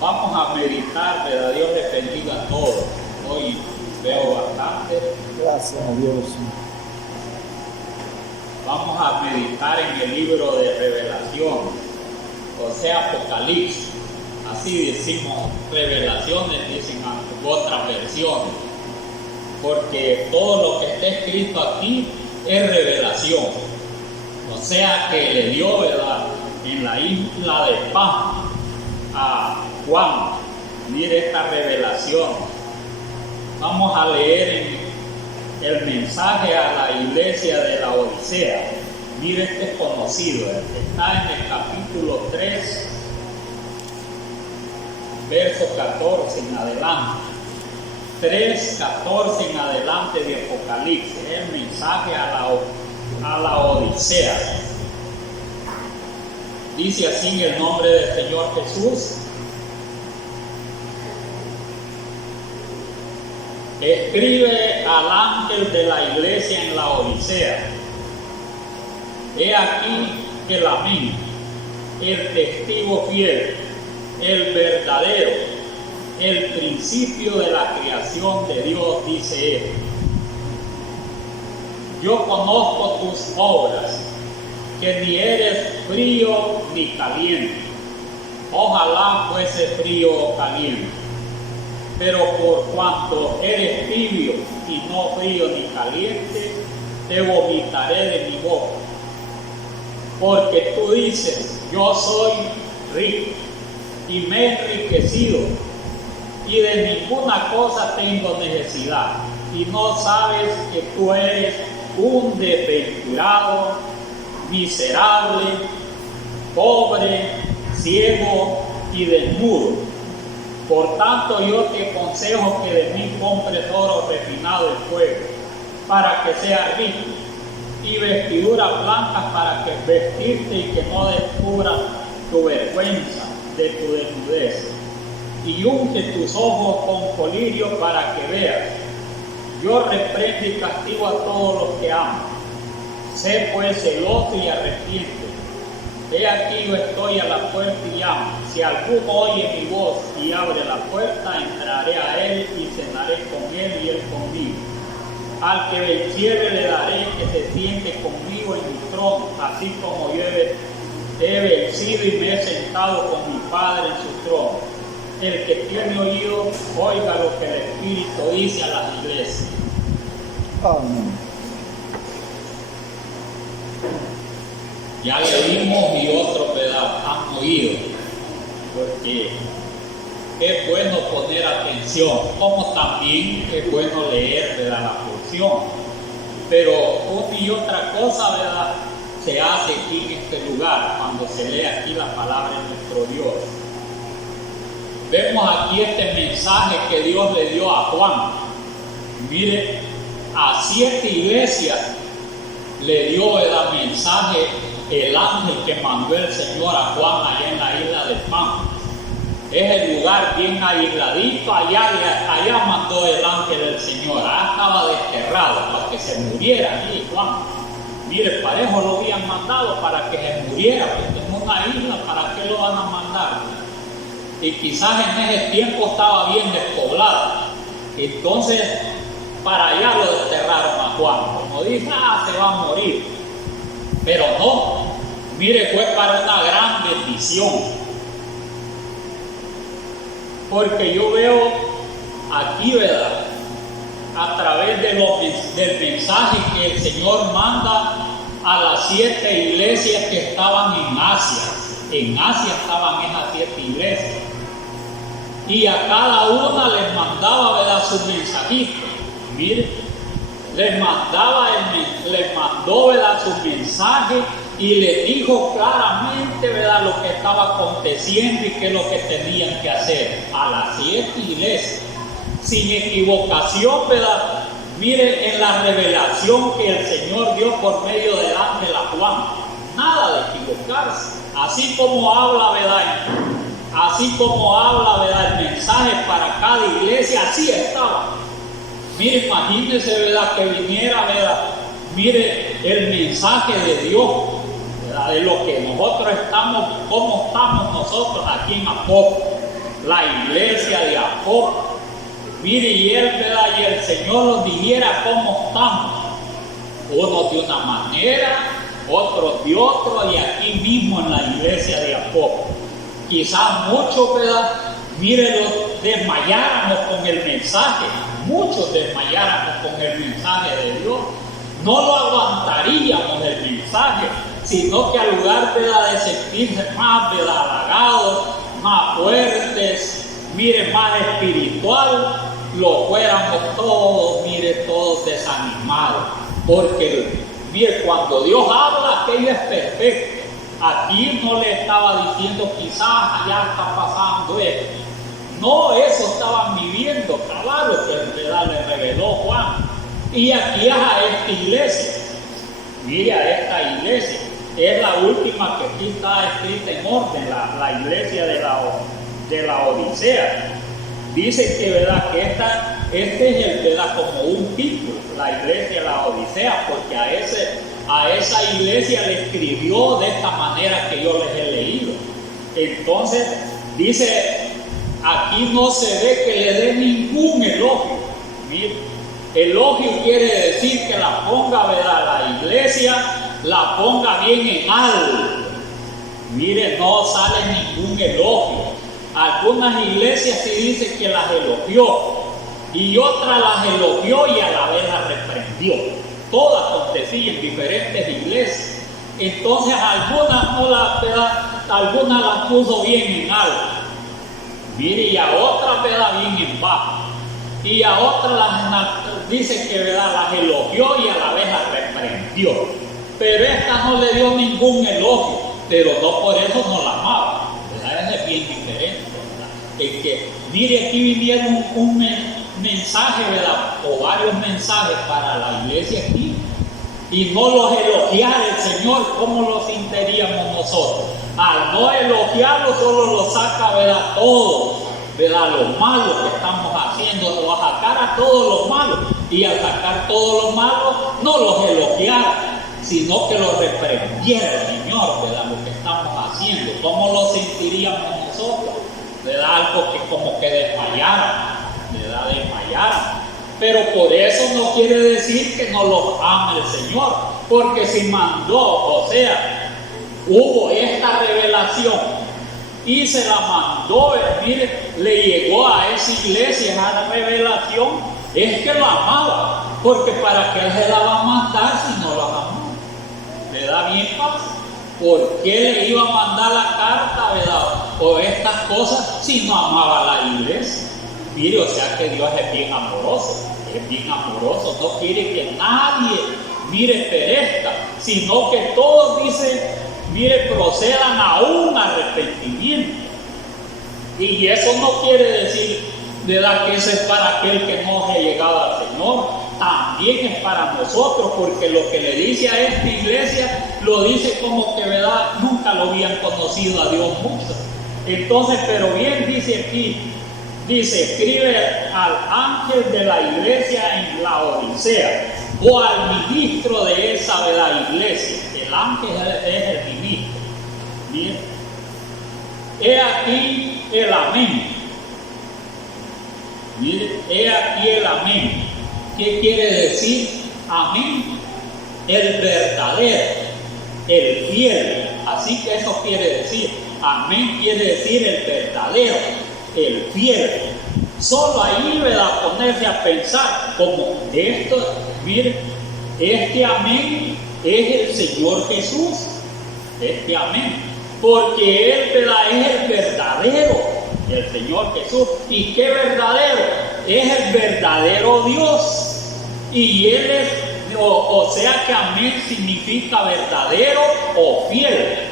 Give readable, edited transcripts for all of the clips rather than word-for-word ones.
Vamos a meditar, ¿verdad? Dios les bendiga a todos. Hoy veo bastante. Gracias a Dios. Vamos a meditar en el libro de Revelación, o sea, Apocalipsis. Así decimos, revelaciones, dicen otras versiones. Porque todo lo que está escrito aquí es revelación. O sea, que le dio, ¿verdad?, en la isla de Patmos a Juan. Mire esta revelación. Vamos a leer el mensaje a la iglesia de la Odisea. Mire, este es conocido. Está en el capítulo 3, verso 14 en adelante. 3:14 en adelante de Apocalipsis. Es el mensaje a la Odisea. Dice así en el nombre del Señor Jesús: escribe al ángel de la iglesia en la Odisea: he aquí el amén, el testigo fiel, el verdadero, el principio de la creación de Dios, dice él. Yo conozco tus obras, que ni eres frío ni caliente. Ojalá fuese frío o caliente. Pero por cuanto eres tibio y no frío ni caliente, te vomitaré de mi boca. Porque tú dices: yo soy rico y me he enriquecido, y de ninguna cosa tengo necesidad, y no sabes que tú eres un desventurado, miserable, pobre, ciego y desnudo. Por tanto, yo te aconsejo que de mí compres oro refinado en fuego, para que seas rico, y vestiduras blancas para que vestirte y que no descubras tu vergüenza de tu desnudez. Y unge tus ojos con colirio para que veas. Yo reprendo y castigo a todos los que amo. Sé pues celoso y arrepiente. He aquí yo estoy a la puerta y llamo. Si alguno oye mi voz y abre la puerta, entraré a él y cenaré con él y él conmigo. Al que venciere le daré que se siente conmigo en mi trono, así como yo he vencido y me he sentado con mi Padre en su trono. El que tiene oído, oiga lo que el Espíritu dice a las iglesias. Amén. Ya leímos y otros han oído, porque es bueno poner atención, como también es bueno leer, ¿verdad?, la porción. Pero una y otra cosa, ¿verdad?, se hace aquí en este lugar, cuando se lee aquí la palabra de nuestro Dios. Vemos aquí este mensaje que Dios le dio a Juan. Mire, a 7 iglesias le dio el mensaje el ángel que mandó el Señor a Juan allá en la isla de Patmos. Es el lugar bien aisladito, allá mandó el ángel del Señor. Allá estaba desterrado para que se muriera allí Juan. Mire, para eso lo habían mandado, para que se muriera, porque en una isla, ¿para qué lo van a mandar? Y quizás en ese tiempo estaba bien despoblada. Entonces, para allá lo desterraron a Juan. Como dice, se va a morir. Pero no, mire, fue para una gran bendición. Porque yo veo aquí, ¿verdad?, a través del mensaje que el Señor manda a las 7 iglesias que estaban en Asia. En Asia estaban esas 7 iglesias. Y a cada una les mandaba, ¿verdad?, su mensajito. Mire, les mandó, ¿verdad?, su mensaje, y les dijo claramente, ¿verdad?, lo que estaba aconteciendo y qué es lo que tenían que hacer a las 7 iglesias, sin equivocación, ¿verdad? Mire, en la revelación que el Señor dio por medio del ángel a Juan, nada de equivocarse. Así como habla, ¿verdad?, el mensaje para cada iglesia, así estaba. Mire, imagínense, ¿verdad?, que viniera, ¿verdad?, mire, el mensaje de Dios, ¿verdad?, de lo que nosotros estamos, cómo estamos nosotros aquí en Apóstol. la iglesia de Jacob. Mire, y él, ¿verdad? Y el Señor nos dijera cómo estamos. Unos de una manera, otros de otro, y aquí mismo en la iglesia de Jacob. Quizás muchos, ¿verdad? Mire, los desmayáramos con el mensaje. Muchos desmayáramos con el mensaje de Dios. No lo aguantaríamos el mensaje, sino que al lugar, ¿verdad?, de sentirse más, ¿verdad?, halagados, más fuertes, mire, más espiritual, lo fuéramos todos, mire, todos desanimados. Porque, mire, cuando Dios habla, aquello es perfecto. Aquí no le estaba diciendo quizás allá está pasando esto. No, eso estaban viviendo, claro, que en verdad le reveló Juan. Y aquí a esta iglesia, mire, a esta iglesia, es la última que aquí está escrita en orden, la iglesia de la Odisea. Dice que, ¿verdad?, que este es el, ¿verdad?, como un título, la iglesia de la Odisea, porque a esa iglesia le escribió de esta manera que yo les he leído. Entonces, dice, aquí no se ve que le dé ningún elogio. Mire, elogio quiere decir que la ponga, ¿verdad?, la iglesia, la ponga bien en alto. Mire, no sale ningún elogio. Algunas iglesias sí dicen que las elogió y otras las elogió y a la vez las reprendió. Todas acontecían en diferentes iglesias. Entonces algunas no las, ¿verdad?, algunas las puso bien en alto. Mire, y a otras, ¿verdad?, bien en bajo. Y a otras dice que, ¿verdad?, las elogió y a la vez las reprendió. Pero esta no le dio ningún elogio, pero no por eso no la amaba. ¿Verdad? Es bien diferente, ¿verdad? Es que, mire, aquí vinieron un mensaje, ¿verdad?, o varios mensajes para la iglesia aquí, y no los elogiara el Señor, ¿cómo los sentiríamos nosotros? Al no elogiarlo, solo lo saca, ¿verdad?, todo, ¿verdad?, lo malo que estamos haciendo, o a sacar a todos los malos, y al sacar todos los malos, no los elogiara, sino que los reprendiera el Señor, ¿verdad?, lo que estamos haciendo. ¿Cómo lo sentiríamos nosotros? ¿Verdad? Algo que como que desmayara, ¿verdad?, desmayara. Pero por eso no quiere decir que no los ame el Señor, porque si mandó, o sea, hubo esta revelación y se la mandó, mire, le llegó a esa iglesia esa revelación, es que lo amaba, porque para qué se la va a mandar si no lo amaba. ¿Le da bien fácil? ¿Por qué le iba a mandar la carta, verdad, o estas cosas si no amaba a la iglesia? Mire, o sea que Dios es bien amoroso, no quiere que nadie, mire, perezca, sino que todos, dice, mire, procedan a un arrepentimiento. Y eso no quiere decir, ¿verdad?, que eso es para aquel que no ha llegado al Señor, también es para nosotros, porque lo que le dice a esta iglesia, lo dice como que, ¿verdad?, nunca lo habían conocido a Dios mucho. Entonces, pero bien dice aquí, dice, escribe al ángel de la iglesia en la Odisea, o al ministro de esa, ¿verdad?, iglesia. El ángel es el ministro. Bien. He aquí el amén. Mire, he aquí el amén. ¿Qué quiere decir amén? El verdadero, el fiel. Así que eso quiere decir. Amén quiere decir el verdadero, el fiel. Solo ahí, ¿verdad?, ponerse a pensar como esto, mire, este amén es el Señor Jesús. Este amén. Porque Él, ¿verdad?, es el verdadero, el Señor Jesús. ¿Y qué verdadero? Es el verdadero Dios. Y Él es, o sea que amén significa verdadero o fiel.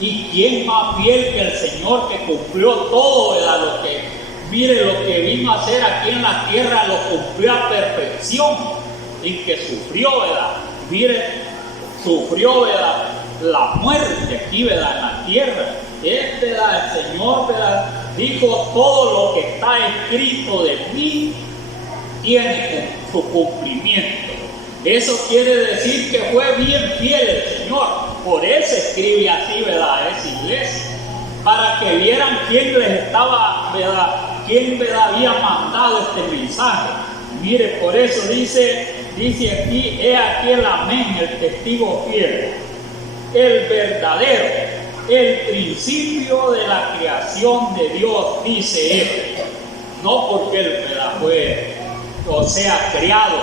¿Y quién más fiel que el Señor, que cumplió todo, ¿verdad?, lo que, mire, lo que vino a hacer aquí en la tierra, lo cumplió a perfección, y que sufrió, ¿verdad? Mire, sufrió, ¿verdad?, la muerte aquí, ¿verdad?, en la tierra. ¿Verdad? El Señor, ¿verdad?, dijo, todo lo que está escrito de mí tiene su cumplimiento. Eso quiere decir que fue bien fiel el Señor. Por eso escribe así, ¿verdad?, a esa iglesia, para que vieran quién les estaba, ¿verdad? ¿Quién, ¿verdad?, había mandado este mensaje? Mire, por eso dice aquí, he aquí el amén, el testigo fiel, el verdadero, el principio de la creación de Dios, dice él. No porque él, ¿verdad?, fue, o sea, creado,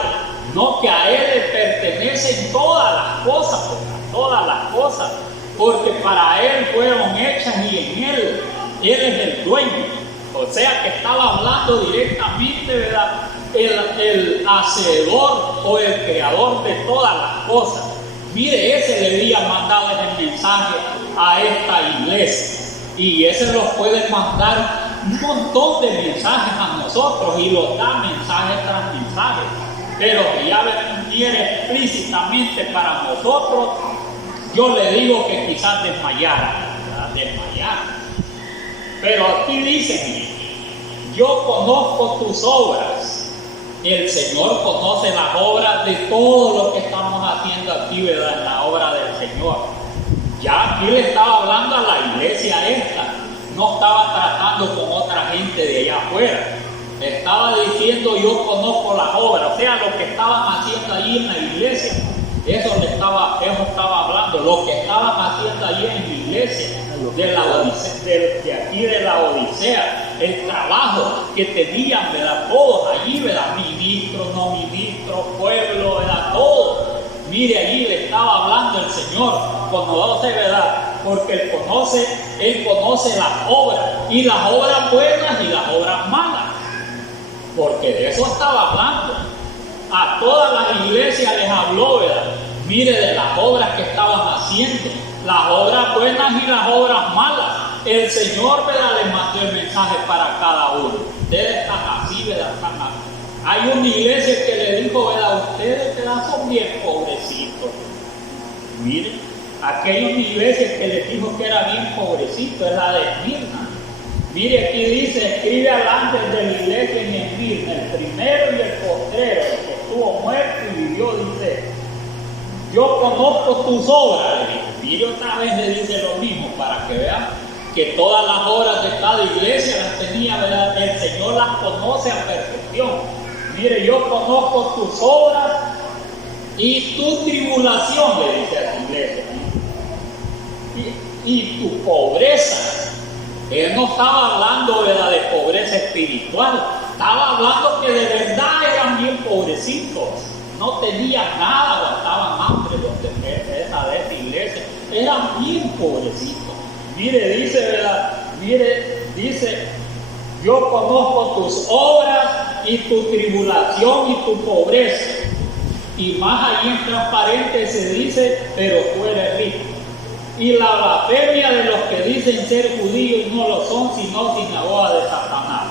no, que a él le pertenecen todas las cosas, ¿verdad?, todas las cosas, porque para él fueron hechas y en él es el dueño. O sea que estaba hablando directamente, ¿verdad?, el hacedor o el creador de todas las cosas. Mire, ese le había mandado el mensaje a esta iglesia, y ese los puede mandar un montón de mensajes a nosotros, y los da mensaje tras mensaje, pero que ya viene explícitamente para nosotros. Yo le digo que quizás desmayara, pero aquí dice: yo conozco tus obras. El Señor conoce las obras de todo lo que estamos haciendo aquí, ¿verdad?, en la obra del Señor. Ya aquí le estaba hablando a la iglesia esta, no estaba tratando con otra gente de allá afuera. Estaba diciendo: yo conozco las obras, o sea, lo que estaban haciendo allí en la iglesia, eso estaba hablando, lo que estaban haciendo allí en la iglesia, de aquí de la Odisea, el trabajo que tenían, ¿verdad?, todos allí, ¿verdad?, ministros, no ministros, pueblo, ¿verdad?, todo. Mire, allí le estaba hablando el Señor, conoce, ¿verdad?, porque Él conoce las obras, y las obras buenas y las obras malas, porque de eso estaba hablando. A todas las iglesias les habló, ¿verdad?, mire, de las obras que estaban haciendo, las obras buenas y las obras malas. El Señor, ¿verdad?, les mandó el mensaje para cada uno. Ustedes están así, ¿verdad?, están así. Hay una iglesia que le dijo, ¿verdad?, ustedes, ¿verdad?, son bien pobrecitos. Miren, aquí hay una iglesia que les dijo que era bien pobrecito, es la de Esmirna. Mire, aquí dice: escribe al ángel de la iglesia en Esmirna, el primero y el postrero, el que estuvo muerto y vivió, dice: yo conozco tus obras. Y otra vez le dice lo mismo, para que vean que todas las obras de cada iglesia las tenía, ¿verdad?, el Señor las conoce a perfección. Mire, yo conozco tus obras y tu tribulación, le dice a tu iglesia, y tu pobreza. Él no estaba hablando, ¿verdad?, de pobreza espiritual, estaba hablando que de verdad eran bien pobrecitos, no tenían nada, aguantaban hambre de esa iglesia, eran bien pobrecitos. Mire, dice, ¿verdad?, dice: yo conozco tus obras y tu tribulación y tu pobreza. Y más allí en transparente se dice: pero tú eres rico. Y la blasfemia de los que dicen ser judíos y no lo son, sino sinagoga de Satanás.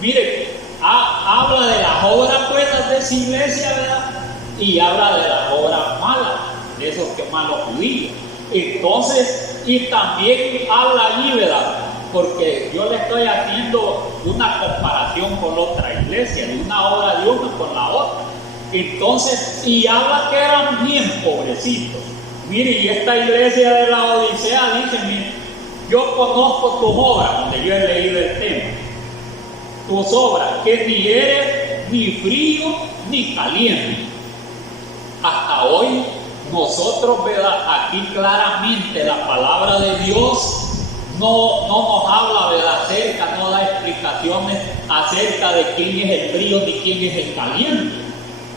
Mire, habla de las obras buenas de esa iglesia, ¿verdad?, y habla de las obras malas, de esos que malos judíos. Entonces, y también habla allí, ¿verdad?, porque yo le estoy haciendo una comparación con otra iglesia, de una obra de una con la otra. Entonces, y habla que eran bien pobrecitos. Mire, y esta iglesia de la Odisea dice: mire, yo conozco tus obras, donde yo he leído el tema, tus obras, que ni eres ni frío ni caliente. Hasta hoy nosotros, ¿verdad?, aquí claramente la palabra de Dios no nos habla, ¿verdad?, no da explicaciones acerca de quién es el frío ni quién es el caliente.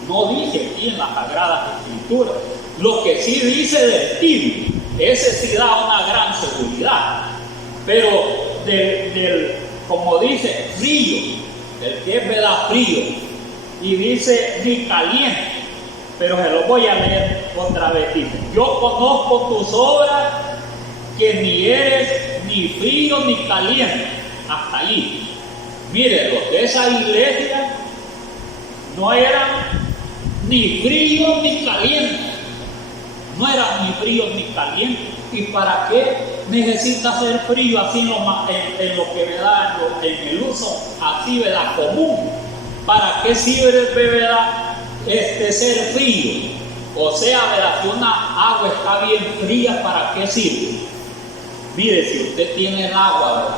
No dice aquí en las Sagradas Escrituras. Lo que sí dice del tibio, ese sí da una gran seguridad. Pero como dice, frío, el que es, ¿verdad?, frío, y dice ni caliente. Pero se lo voy a leer otra vez. Dice: yo conozco tus obras, que ni eres ni frío ni caliente. Hasta allí. Mire, los de esa iglesia no eran ni fríos ni calientes. No eran ni fríos ni calientes. ¿Y para qué necesita ser frío así en lo que me da en el uso así, ¿verdad?, común? ¿Para qué sirve, ¿verdad?, ser frío? O sea, ¿verdad?, si una agua está bien fría, ¿para qué sirve? Mire, si usted tiene el agua, ¿verdad?,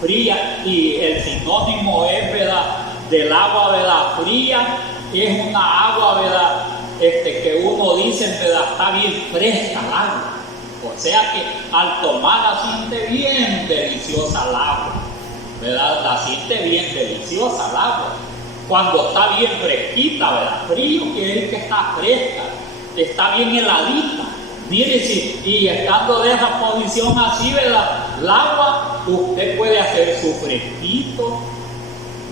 fría, y el sinónimo es, ¿verdad?, del agua, ¿verdad?, fría, es una agua, ¿verdad?, que uno dice, ¿verdad?, está bien fresca el agua. O sea que al tomarla siente bien deliciosa el agua, ¿verdad? La siente bien deliciosa el agua. Cuando está bien fresquita, ¿verdad? Frío quiere decir que está fresca, está bien heladita. Mire, y estando de esa posición así, ¿verdad?, el agua, usted puede hacer su fresquito.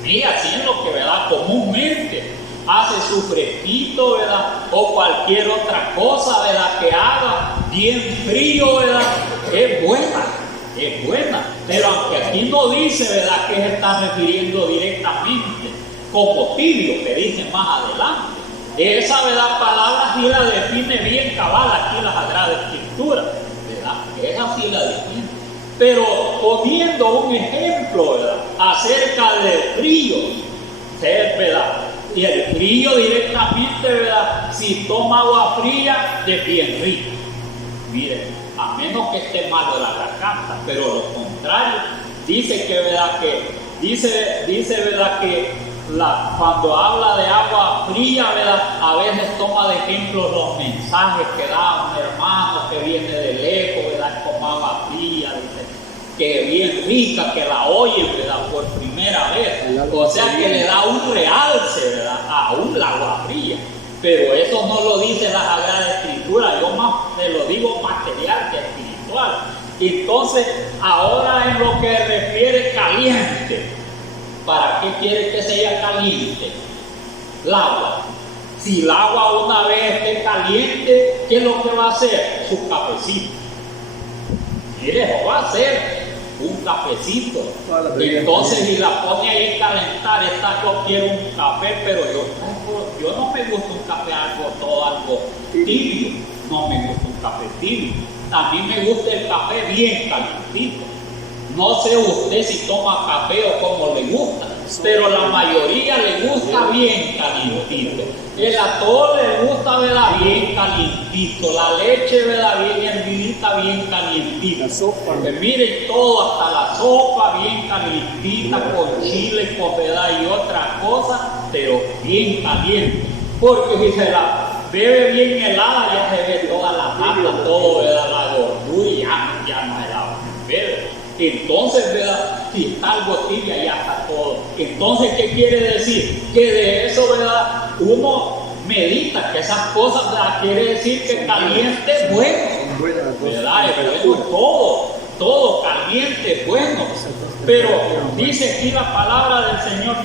Mire, así es lo que, ¿verdad?, comúnmente hace su fresquito, ¿verdad?, o cualquier otra cosa, ¿verdad?, que haga bien frío, ¿verdad?, es buena. Pero aunque aquí no dice, ¿verdad?, que se está refiriendo directamente como tibio, que dice más adelante. Esa, ¿verdad?, palabra sí la define bien cabal aquí la Sagrada Escritura, ¿verdad? Esa sí la define. Pero poniendo un ejemplo, ¿verdad?, acerca del frío, ¿verdad? Y el frío directamente, ¿verdad?, si toma agua fría, es bien rico. Miren, a menos que esté malo la garganta, pero lo contrario, dice que, ¿verdad?, dice, ¿verdad?, que cuando habla de agua fría, ¿verdad?, a veces toma de ejemplo los mensajes que da un hermano que viene de lejos, ¿verdad?, con agua fría, dice que bien rica, que la oye, ¿verdad?, por primera vez. O sea que le da un realce, ¿verdad?, a un agua fría. Pero eso no lo dice la Sagrada Escritura, yo más te lo digo material que espiritual. Entonces, ahora en lo que refiere caliente, ¿para qué quiere que sea caliente? El agua. Si el agua una vez esté caliente, ¿qué es lo que va a hacer? Su cafecito. Mire, va a ser un cafecito. Entonces, si la pone ahí a calentar, yo quiero un café, pero yo no me gusta un café algo tibio. No me gusta un café tibio. A mí me gusta el café bien calientito. No sé usted si toma café o como le gusta, pero la mayoría le gusta bien calientito. El atole le gusta, ¿verdad?, bien calientito. La leche, ¿verdad?, bien hervidita, bien calientita. Porque miren todo, hasta la sopa bien calientita, con chile, con, ¿verdad?, y otra cosa, pero bien caliente. Porque si se la bebe bien helada, ya se ve toda la mata, todo, ¿verdad?, la gordura, y ya no se la bebe. Entonces, ¿verdad?, si está algo tibia, ya está todo. Entonces, ¿qué quiere decir? Que de eso, ¿verdad?, uno medita que esas cosas, ¿verdad?, quiere decir que caliente es bueno, ¿verdad? Es bueno todo caliente es bueno. Pero dice aquí la palabra del Señor,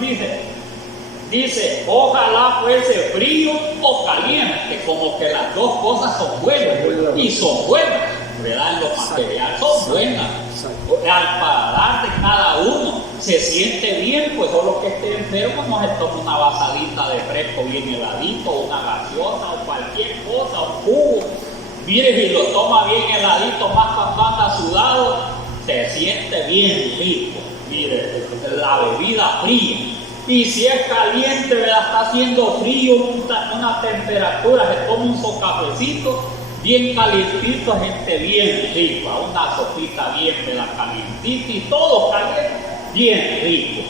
dice, ojalá fuese frío o caliente, como que las dos cosas son buenas, y son buenas, ¿verdad? En lo material son buenas. Al paladar de cada uno se siente bien, pues solo que esté enfermo no se toma una vasadita de fresco bien heladito, una gaseosa o cualquier cosa, un jugo. Mire, si lo toma bien heladito, más cuando anda sudado, se siente bien rico. Mire, la bebida fría. Y si es caliente, ¿verdad?, está haciendo frío, una temperatura, se toma un cafecito bien calientito, gente bien rica, una sopita bien, ¿verdad?, calientita, y todo caliente, bien rico.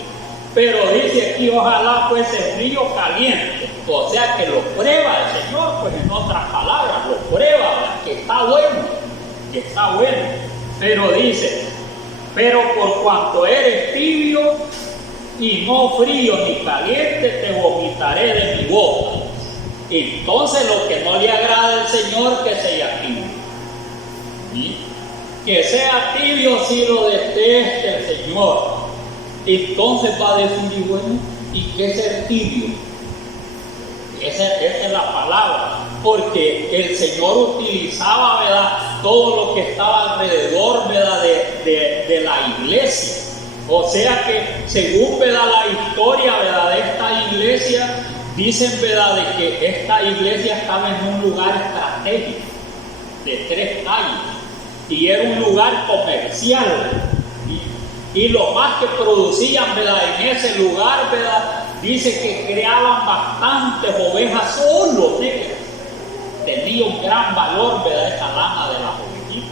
Pero dice aquí, ojalá fuese frío caliente, o sea que lo prueba el Señor, pues en otras palabras, lo prueba, ¿verdad?, que está bueno, pero dice, pero por cuanto eres tibio y no frío ni caliente, te vomitaré de mi boca. Entonces lo que no le agrada al Señor, que sea tibio. ¿Sí? Que sea tibio si lo detesta el Señor. Entonces va a decir, bueno, ¿y qué es ser tibio? Esa es la palabra. Porque el Señor utilizaba, ¿verdad?, todo lo que estaba alrededor, ¿verdad?, de la iglesia. O sea que según, ¿verdad?, la historia, ¿verdad?, de esta iglesia, dicen, ¿verdad?, de que esta iglesia estaba en un lugar estratégico de 3 calles y era un lugar comercial, y lo más que producían, ¿verdad?, en ese lugar, ¿verdad?, dice que creaban bastantes ovejas solo negras. Tenía un gran valor, ¿verdad?, esa lana de las ovejitas.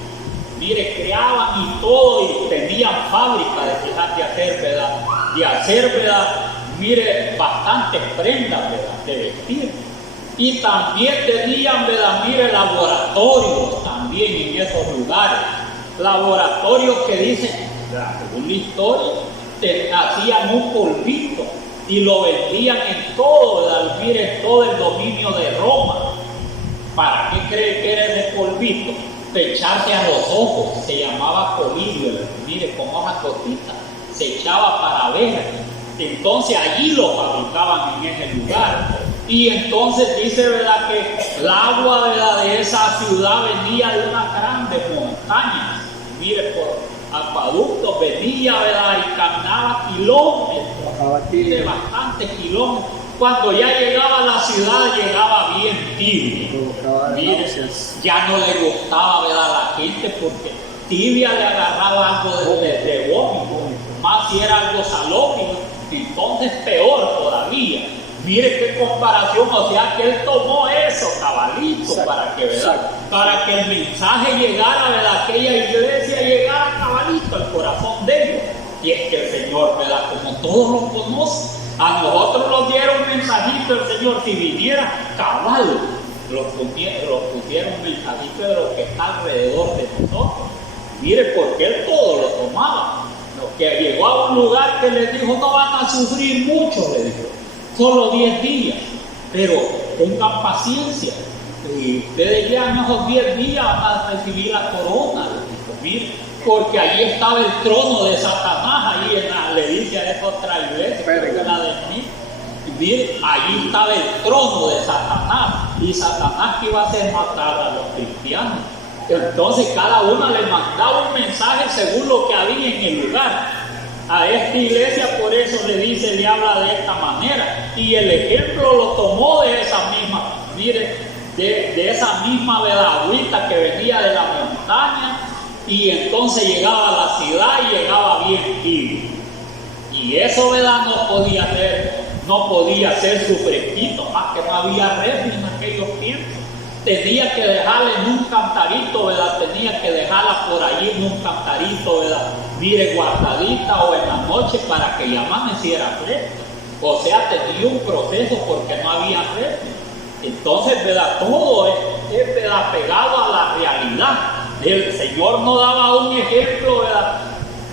mire, creaban y todo, y tenían fábrica de hacer, ¿verdad? De hacer, ¿verdad? Mire, bastantes prendas, ¿verdad? De vestir. Y también tenían, ¿verdad? Mire, laboratorios también en esos lugares. Laboratorios que dicen, ¿verdad? Según la historia, hacían un polvito y lo vendían en todo, ¿verdad? Mire, todo el dominio de Roma. ¿Para qué cree que era ese polvito? De echarse a los ojos, se llamaba colirio, mire, con hojas cortitas, se echaba para ver. Entonces allí lo fabricaban en ese lugar. Y entonces dice, ¿verdad?, que el agua, ¿verdad?, de esa ciudad venía de unas grandes montañas. Mire, por acueductos venía, ¿verdad?, y caminaba kilómetros, mire, bastantes kilómetros. Cuando ya llegaba a la ciudad, llegaba bien tibio. Mire, ya no le gustaba, ¿verdad?, a la gente, porque tibia le agarraba algo de vómito, más si era algo salópico, entonces peor todavía. Mire qué comparación, o sea que él tomó eso, cabalito, para que, ¿verdad?, para que el mensaje llegara, ¿verdad?, aquella iglesia llegara cabalito al corazón de ellos. Y es que el Señor, ¿verdad?, como todos lo conocen, a nosotros nos dieron un mensajito el Señor, si viniera cabal, los pusieron un mensajito de lo que está alrededor de nosotros. Mire, porque él todo lo tomaba. Lo que llegó a un lugar que le dijo, no van a sufrir mucho, le dijo, solo 10 días, pero tengan paciencia. Y ustedes ya en esos 10 días van a recibir la corona, le dijo, mire, porque allí estaba el trono de Satanás, ahí le dice a esa otra iglesia, que la de mí. Mire, allí estaba el trono de Satanás, y Satanás que iba a hacer matar a los cristianos. Entonces cada uno le mandaba un mensaje según lo que había en el lugar. A esta iglesia por eso le habla de esta manera, y el ejemplo lo tomó de esa misma, mire, de esa misma, ¿verdad?, agüita que venía de la montaña, y entonces llegaba a la ciudad y llegaba bien tibio. Y eso, ¿verdad?, no podía ser su fresquito, más que no había refri en aquellos tiempos. Tenía que dejarla en un cantarito, ¿verdad? Tenía que dejarla por allí en un cantarito, ¿verdad? Mire, guardadita o en la noche para que ya amaneciera fresca. O sea, tenía un proceso porque no había refri. Entonces, ¿verdad?, todo es ¿verdad?, pegado a la realidad. El Señor no daba un ejemplo, ¿verdad?,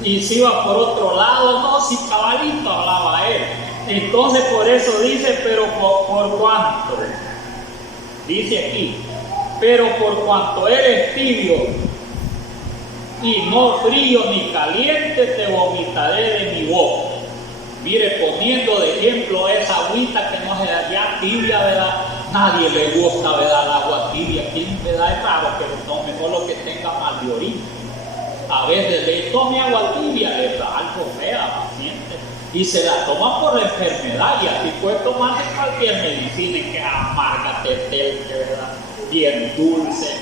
y se iba por otro lado, no, si cabalito hablaba él. Entonces, por eso dice, pero por cuanto, dice aquí, pero por cuanto eres tibio y no frío ni caliente, te vomitaré de mi boca. Mire, poniendo de ejemplo esa agüita que no se da ya tibia, ¿verdad? Nadie le gusta, ¿verdad?, el agua tibia. ¿Quién, verdad? Es raro que lo tome, mejor lo que tenga mal de orina. A veces le tome agua tibia, le da algo fea, paciente, y se la toma por la enfermedad, y así puede tomarse cualquier medicina que amarga, tetel, ¿verdad?, bien dulce.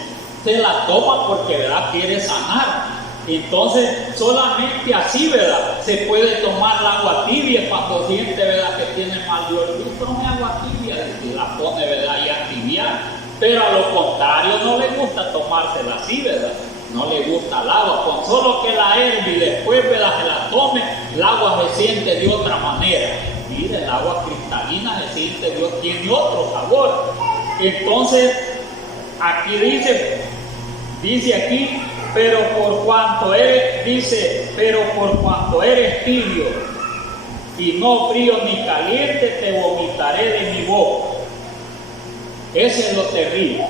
Se la toma porque, ¿verdad?, quiere sanar. Entonces, solamente así, ¿verdad?, se puede tomar el agua tibia cuando siente, ¿verdad?, que tiene mal de orina. Tome agua tibia, y la pone, ¿verdad?, y a tibiar. Pero a lo contrario, no le gusta tomársela así, ¿verdad? No le gusta el agua, con solo que la herve y después, ¿verdad?, se la tome, el agua se siente de otra manera. Mire, el agua cristalina se siente, tiene otro sabor. Entonces, aquí dice aquí, pero por cuanto eres tibio y no frío ni caliente, te vomitaré de mi boca. Ese es lo terrible.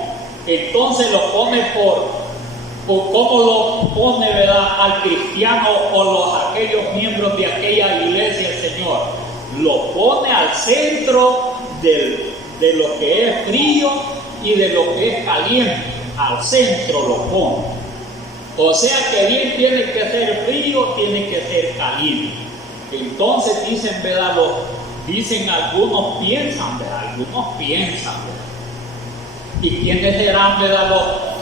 Entonces lo pone por cómo lo pone, ¿verdad?, al cristiano o aquellos miembros de aquella iglesia el Señor. Lo pone al centro de lo que es frío y de lo que es caliente. Al centro lo pone. O sea que bien tiene que ser frío, tiene que ser caliente. Entonces dicen, ¿verdad?, algunos piensan, ¿verdad? ¿Y quiénes eran, ¿verdad?,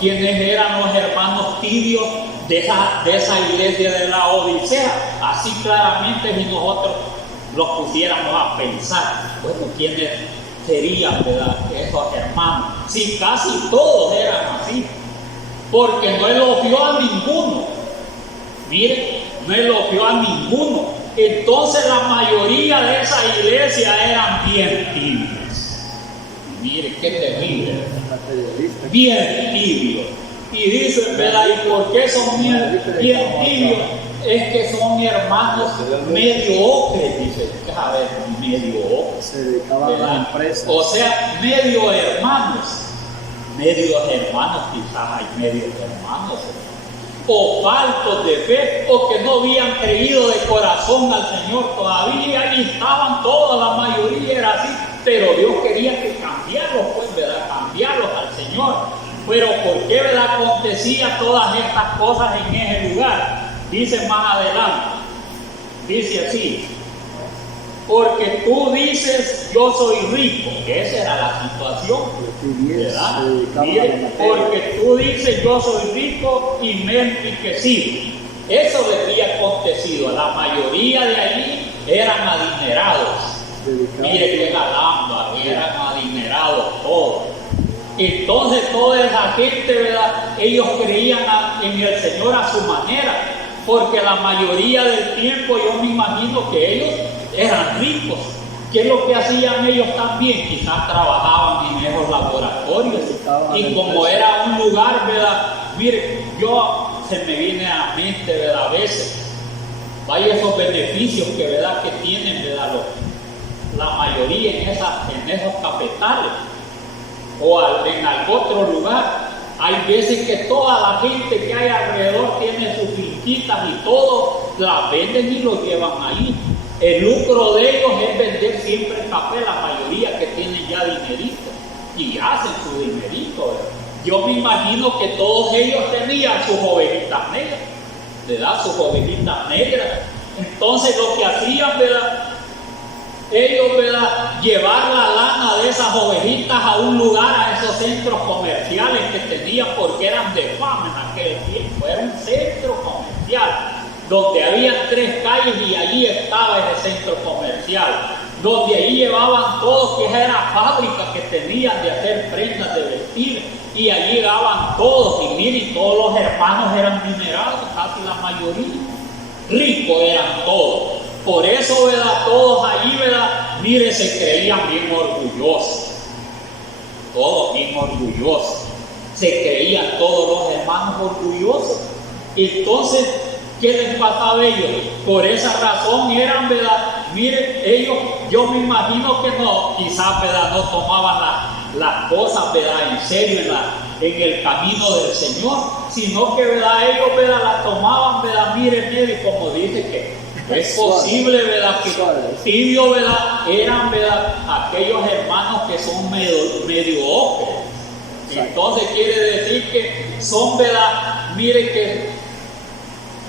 quiénes eran los hermanos tibios de esa iglesia de la Odisea? Así claramente, si nosotros los pusiéramos a pensar, bueno, ¿quiénes serían, ¿verdad?, esos hermanos? Si casi todos eran así. porque no elogió a ninguno. Mire, no elogió a ninguno. Entonces la mayoría de esa iglesia eran bien tibios. Mire, qué terrible. Bien tibios. Y dicen, ¿verdad? ¿Y por qué son bien tibios? Es que son hermanos mediocres, dice. A ver, mediocres. Se dedicaban a la empresa. O sea, medio hermanos. Medios hermanos, quizás hay medios hermanos. O faltos de fe, o que no habían creído de corazón al Señor todavía, y estaban todos, la mayoría era así, pero Dios quería que cambiarlos, pues, ¿verdad? Cambiarlos al Señor. Pero ¿por qué, verdad, acontecía todas estas cosas en ese lugar? Dice más adelante, dice así: porque tú dices, yo soy rico, que esa era la situación, ¿verdad? Mire, porque tú dices, yo soy rico y me he enriquecido. Eso le había acontecido. La mayoría de allí eran adinerados. Mire que galamba, eran adinerados todos. Entonces toda esa gente, ¿verdad? Ellos creían en el Señor a su manera, porque la mayoría del tiempo yo me imagino que ellos eran ricos. ¿Qué es lo que hacían ellos también? Quizás trabajaban en esos laboratorios. Y como era un lugar, ¿verdad? Mire, se me viene a la mente, ¿verdad? A veces, vaya esos beneficios que, ¿verdad? Que tienen, ¿verdad? La mayoría en esos cafetales o en algún otro lugar. Hay veces que toda la gente que hay alrededor tiene sus finquitas y todo, las venden y lo llevan ahí. El lucro de ellos es vender siempre el café, la mayoría que tienen ya dinerito, y hacen su dinerito, ¿verdad? Yo me imagino que todos ellos tenían sus ovejitas negras, ¿verdad? Sus ovejitas negras. Entonces lo que hacían, ¿verdad? Ellos, ¿verdad? Llevar la lana de esas ovejitas a un lugar, a esos centros comerciales que tenían, porque eran de fama en aquel tiempo. Era un centro comercial donde había 3 calles y allí estaba ese centro comercial, donde allí llevaban todos, que era fábrica que tenían de hacer prendas de vestir, y allí llegaban todos, y miren, todos los hermanos eran dinerados, casi la mayoría, ricos eran todos. Por eso, ¿verdad? Todos allí, ¿verdad? Mire, se creían bien orgullosos, todos bien orgullosos, se creían todos los hermanos orgullosos. Entonces, ¿qué les pasaba a ellos? Por esa razón eran, ¿verdad? Miren, ellos, yo me imagino que no, quizás, ¿verdad? No tomaban las cosas, ¿verdad? En serio en el camino del Señor, sino que, ¿verdad? Ellos, ¿verdad? Las tomaban, ¿verdad? Miren, como dice que es posible, ¿verdad? Que tibio, ¿verdad? Eran, ¿verdad? Aquellos hermanos que son mediocres. Entonces quiere decir que son, ¿verdad? Miren que,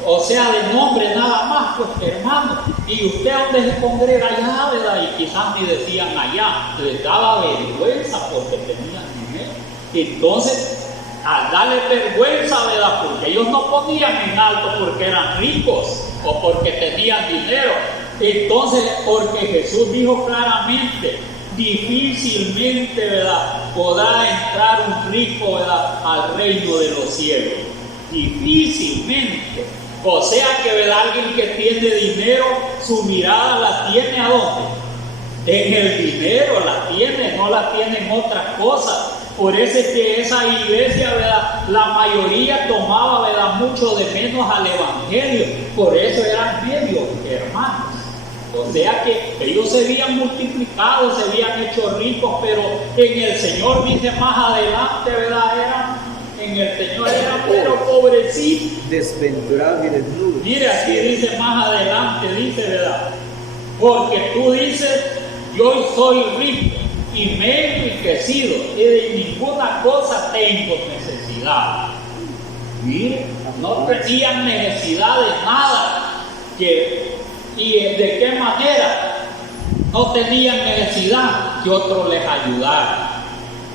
o sea, de nombre nada más, pues, hermano. Y usted donde se congrega allá, ¿verdad? Y quizás ni decían allá, les daba vergüenza porque tenían dinero. Entonces, al darle vergüenza, ¿verdad? Porque ellos no ponían en alto porque eran ricos o porque tenían dinero. Entonces, porque Jesús dijo claramente, difícilmente, ¿verdad? Podrá entrar un rico, ¿verdad? Al reino de los cielos. Difícilmente. O sea que, ¿verdad? Alguien que tiene dinero, su mirada la tiene ¿a dónde? En el dinero la tiene, no la tiene en otras cosas. Por eso es que esa iglesia, ¿verdad? La mayoría tomaba, ¿verdad? Mucho de menos al evangelio. Por eso eran medios hermanos. O sea que ellos se habían multiplicado, se habían hecho ricos, pero en el Señor, dice más adelante, ¿verdad? En el Señor eran pero pobrecitos, desventurados y desnudos. Mire, aquí dice más adelante, dice, ¿verdad? Porque tú dices, yo soy rico y me he enriquecido y de ninguna cosa tengo necesidad. Mire, no tenían necesidad de nada. ¿Y de qué manera? No tenían necesidad que otro les ayudara.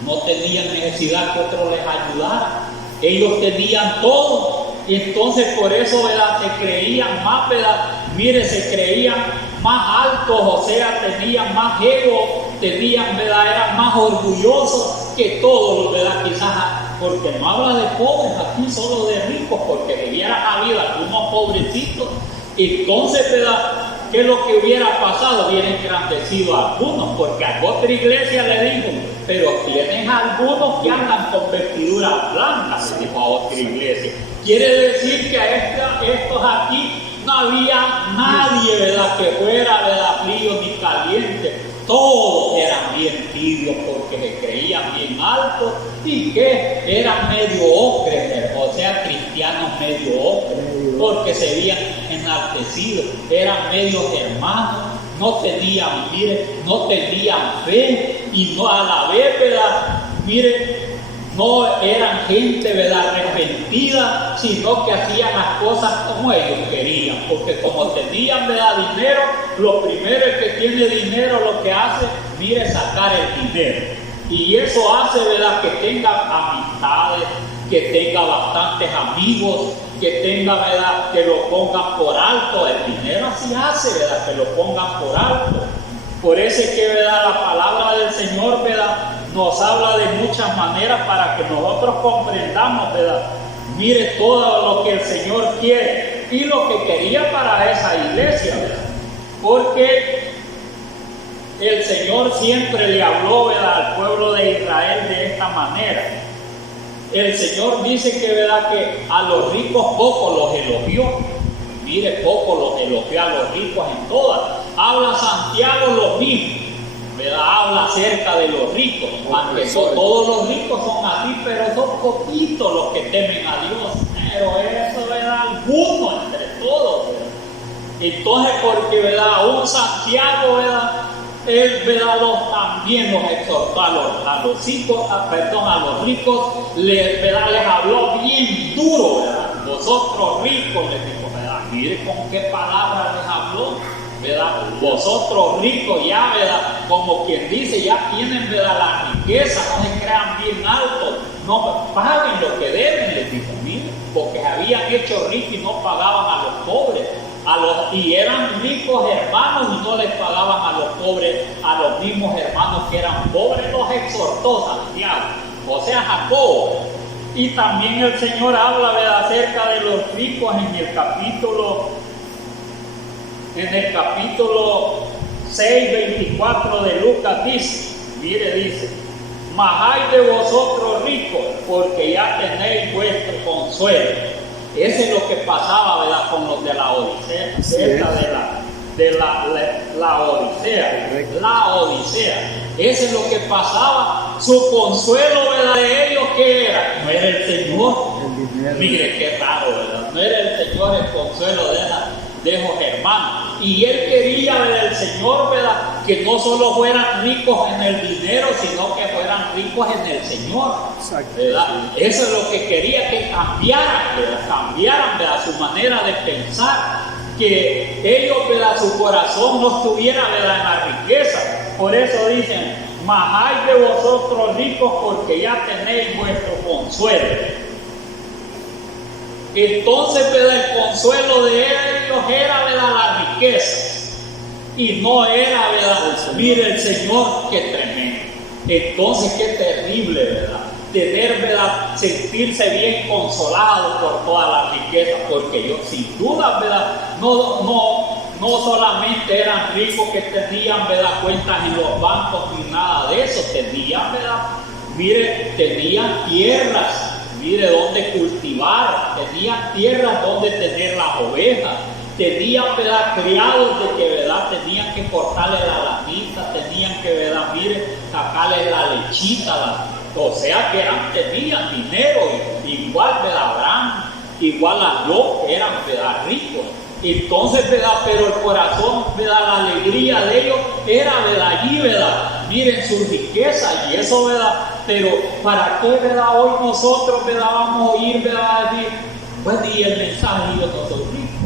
No tenían necesidad que otro les ayudara. Ellos tenían todo. Y entonces por eso, ¿verdad? Se creían más, ¿verdad? Mire, se creían más altos, o sea, tenían más ego, tenían, ¿verdad? Eran más orgullosos que todos, ¿verdad? Quizás porque no habla de pobres aquí, solo de ricos, porque si hubiera habido algunos pobrecitos, entonces, ¿verdad?, ¿qué es lo que hubiera pasado? Hubiera engrandecido a algunos, porque a otra iglesia le dijo, pero tienes algunos que andan con vestiduras blancas, le dijo a otra iglesia. Quiere decir que a estos aquí no había nadie, ¿verdad?, que fuera, ¿verdad?, frío ni caliente. Todos eran bien tibios porque se creían bien altos y que eran mediocres, o sea, cristianos mediocres, porque se habían enaltecido, eran medios hermanos, no tenían, mire, no tenían fe y no a la vez, ¿verdad?, mire, no eran gente, ¿verdad?, arrepentida, sino que hacían las cosas como ellos querían, porque como tenían, ¿verdad?, dinero, lo primero es que tiene dinero, lo que hace, mire, sacar el dinero. Y eso hace, ¿verdad?, que tenga amistades, que tenga bastantes amigos, que tenga, ¿verdad?, que lo pongan por alto. El dinero así hace, ¿verdad?, que lo pongan por alto. Por eso es que, ¿verdad?, la palabra del Señor, ¿verdad?, nos habla de muchas maneras para que nosotros comprendamos, ¿verdad?, mire todo lo que el Señor quiere y lo que quería para esa iglesia, ¿verdad?, porque el Señor siempre le habló, ¿verdad?, al pueblo de Israel de esta manera. El Señor dice que, ¿verdad?, que a los ricos poco los elogió. Mire, poco los elogió a los ricos en todas. Habla Santiago lo mismo, ¿verdad?, habla acerca de los ricos, aunque todos los ricos son así, pero son poquitos los que temen a Dios, pero eso, ¿verdad?, algunos entre todos, ¿verdad? Entonces, porque, ¿verdad?, aún Santiago, ¿verdad?, él, ¿verdad?, también los exhortó a los ricos, ¿verdad?, les habló bien duro, ¿verdad?, vosotros ricos, les dijo, ¿verdad?, mire con qué palabras les habló, ¿verdad?, vosotros ricos ya, ¿verdad?, como quien dice, ya tienen, ¿verdad?, la riqueza, no se crean bien altos, no paguen lo que deben, les dijo, mire, porque se habían hecho ricos y no pagaban a los pobres, y eran ricos hermanos y no les pagaban a los pobres, a los mismos hermanos que eran pobres, los exhortó Santiago, o sea, Jacobo. Y también el Señor habla, ¿verdad?, acerca de los ricos en el capítulo 6, 24 de Lucas, dice, mas ay de vosotros ricos, porque ya tenéis vuestro consuelo. Eso es lo que pasaba, ¿verdad?, con los de la Odisea, la Odisea. Eso es lo que pasaba. Su consuelo, ¿verdad?, de ellos, ¿qué era? No era el Señor. Mire qué raro, ¿verdad? No era el Señor el consuelo de esos hermanos. Y él quería, ¿verdad?, el Señor, ¿verdad?, que no solo fueran ricos en el dinero, sino que fueran ricos en el Señor, ¿verdad? Eso es lo que quería, que cambiaran, ¿verdad?, su manera de pensar, que ellos, ¿verdad?, su corazón no estuviera, ¿verdad?, en la riqueza. Por eso dicen, mas ay de vosotros ricos, porque ya tenéis vuestro consuelo. Entonces, ¿verdad?, el consuelo de ellos era, ¿verdad?, la riqueza, y no era, ¿verdad?, mire el Señor, qué tremendo. Entonces, qué terrible, ¿verdad?, tener, ¿verdad?, sentirse bien consolado por toda la riqueza, porque ellos sin duda, ¿verdad?, no solamente eran ricos que tenían, ¿verdad?, cuentas en los bancos ni nada de eso, tenían, ¿verdad?, mire, tenían tierras, mire, donde cultivar, tenían tierras donde tener las ovejas, tenían, ¿verdad?, criados de que, ¿verdad?, tenían que cortarle la lanita, tenían que, ¿verdad?, mire, sacarle la lechita, o sea que tenían dinero, igual, ¿verdad?, Abraham, igual a Lot, eran, ¿verdad?, ricos. Entonces, ¿verdad?, pero el corazón, ¿verdad?, la alegría de ellos era, ¿verdad?, allí, ¿verdad?, miren su riqueza y eso, ¿verdad?, pero ¿para qué, ¿verdad?, hoy nosotros, ¿verdad?, vamos a oír, ¿verdad?, a decir, bueno, y el mensaje, yo no soy rico,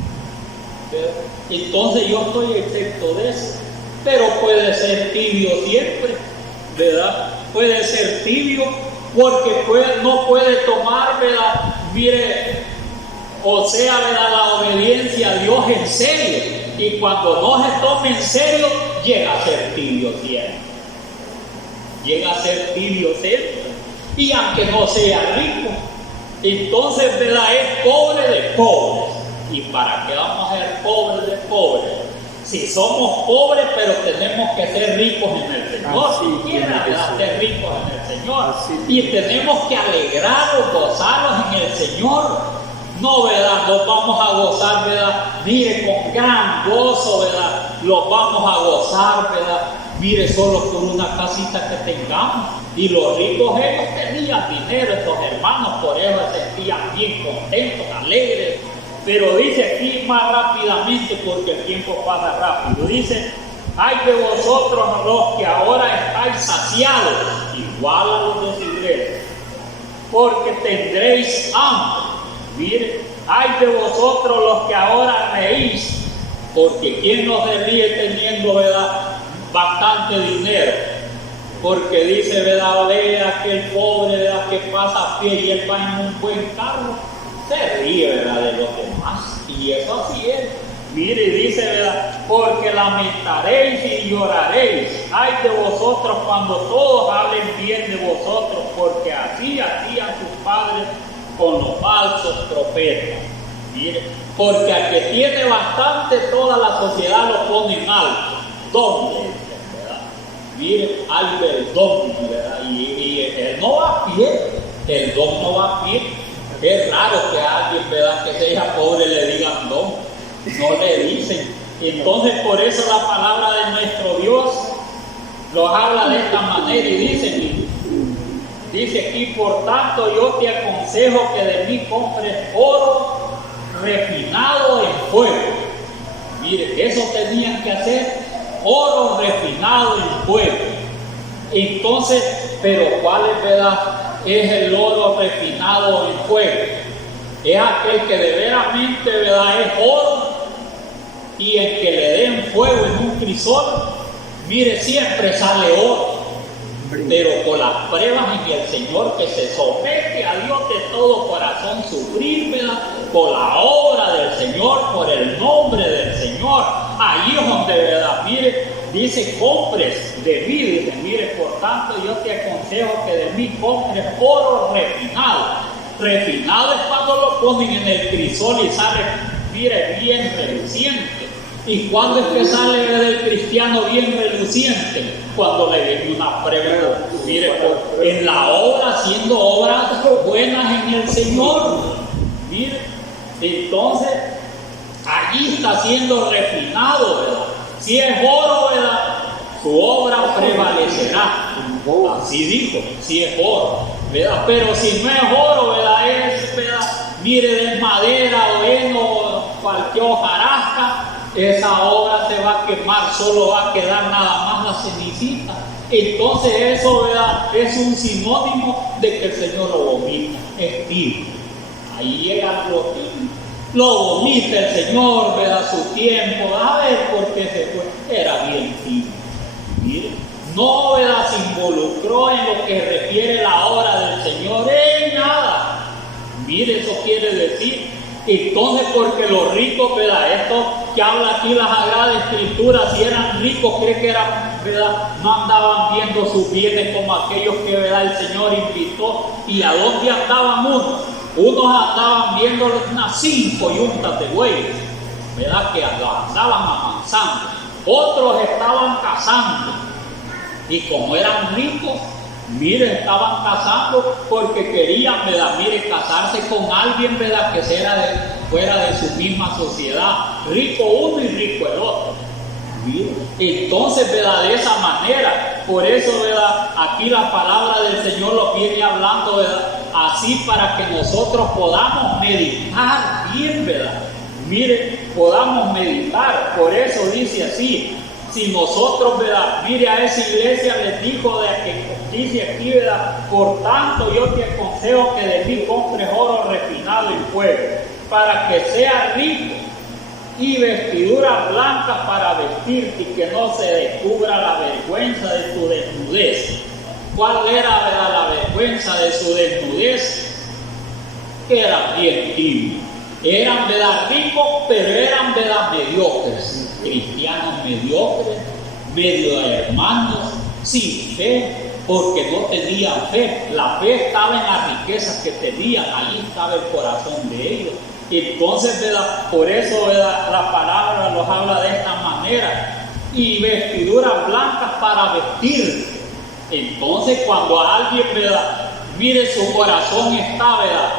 ¿verdad? Entonces yo estoy excepto de eso, pero puede ser tibio siempre, ¿verdad?, puede ser tibio porque no puede tomar, ¿verdad?, mire, o sea, ¿verdad?, la obediencia a Dios en serio, y cuando no se tome en serio, llega a ser tibio siempre. y aunque no sea rico, entonces, ¿verdad? Es pobre de pobres. ¿Y para qué vamos a ser pobres de pobres? Si somos pobres, pero tenemos que ser ricos en el Señor. Si quiera, ¿verdad? Ser ricos en el Señor. Y tenemos que alegrarnos, gozarnos en el Señor. No, ¿verdad? Nos vamos a gozar, ¿verdad? Mire, con gran gozo, ¿verdad? Los vamos a gozar, ¿verdad? Mire, solo por una casita que tengamos. Y los ricos, ellos tenían dinero, estos hermanos, por eso se sentían bien contentos, alegres. Pero dice aquí más rápidamente, porque el tiempo pasa rápido. Dice: ay de vosotros los que ahora estáis saciados, igual a los de su iglesia, porque tendréis hambre. Mire, ay de vosotros los que ahora reís, porque ¿quién no se ríe teniendo, ¿verdad?, bastante dinero? Porque dice, ¿verdad?, vea que el pobre, ¿verdad?, que pasa a pie y él va en un buen carro, se ríe, ¿verdad?, de los demás. Y eso así es. Mire, dice, ¿verdad?, porque lamentaréis y lloraréis. Ay de vosotros cuando todos hablen bien de vosotros, porque así hacían sus padres con los falsos profetas. Mire, porque al que tiene bastante, toda la sociedad lo pone en alto. ¿Dónde? ¿Verdad? Mire, Albert Don, ¿verdad? Y él no va a pie. El don no va a pie. Es raro que a alguien, ¿verdad?, que sea pobre le digan don. No le dicen. Entonces, por eso la palabra de nuestro Dios los habla de esta manera y dice aquí: por tanto yo te aconsejo que de mí compres oro refinado en fuego. Mire, eso tenían que hacer, oro refinado en fuego. Entonces, pero ¿cuál es, verdad? Es el oro refinado en fuego. Es aquel que de veramente, ¿verdad?, es oro, y el que le den fuego en un crisol, mire, siempre sale oro. Pero con las pruebas en el Señor, que se somete a Dios de todo corazón, sufrir, ¿verdad?, por la obra del Señor, por el nombre del Señor. Ahí es donde, ¿verdad?, mire, dice: compres de mí. Dice: mire, por tanto yo te aconsejo que de mí compres oro refinado. Refinado es cuando lo ponen en el crisol y sale, mire, bien reluciente. ¿Y cuándo es que sale del cristiano bien reluciente? Cuando le viene una prueba, mire, en la obra, haciendo obras buenas en el Señor. Mire, entonces, allí está siendo refinado, ¿verdad? Si es oro, ¿verdad?, su obra prevalecerá. Así dijo, si es oro, ¿verdad? Pero si no es oro, ¿verdad?, es, ¿verdad?, mire, de madera o heno, cualquier hojarasca, esa obra se va a quemar, solo va a quedar nada más la cenicita. Entonces eso, ¿verdad?, es un sinónimo de que el Señor lo vomita, es tibio. Ahí llega lo tibio. Lo vomita el Señor, ¿verdad?, su tiempo. A ver por qué se fue. Era bien tibio. Mire, no, ¿verdad?, se involucró en lo que refiere la obra del Señor en nada. Mire, eso quiere decir. Entonces, porque los ricos, ¿verdad?, esto que habla aquí la Sagrada Escritura, si eran ricos, cree que eran, ¿verdad?, no andaban viendo sus bienes como aquellos que, ¿verdad?, el Señor invitó. ¿Y a dónde andaban unos? Unos andaban viendo unas 5 yuntas de bueyes, ¿verdad?, que andaban amansando. Otros estaban cazando. Y como eran ricos, mire, estaban casando porque querían, ¿verdad?, mire, casarse con alguien, ¿verdad?, que fuera de su misma sociedad. Rico uno y rico el otro. Mire, entonces, ¿verdad?, de esa manera. Por eso, ¿verdad?, aquí la palabra del Señor lo viene hablando, ¿verdad?, así para que nosotros podamos meditar bien, ¿verdad? Mire, podamos meditar. Por eso dice así: si nosotros, ¿verdad?, mire, a esa iglesia les dijo, de que dice aquí, ¿verdad?, por tanto yo te aconsejo que de mí compres oro refinado en fuego, para que seas rico, y vestiduras blancas para vestirte, y que no se descubra la vergüenza de tu desnudez. ¿Cuál era, ¿verdad?, la vergüenza de su desnudez? Que eran bien tibios. Eran, ¿verdad?, ricos, pero eran, ¿verdad?, mediocres. Cristianos mediocres, medio hermanos, sin fe, porque no tenían fe. La fe estaba en las riquezas que tenían, allí estaba el corazón de ellos. Entonces, ¿verdad? Por eso, ¿verdad?, la palabra nos habla de esta manera. Y vestiduras blancas para vestir. Entonces, cuando alguien, ¿verdad?, mire, su corazón está, ¿verdad?,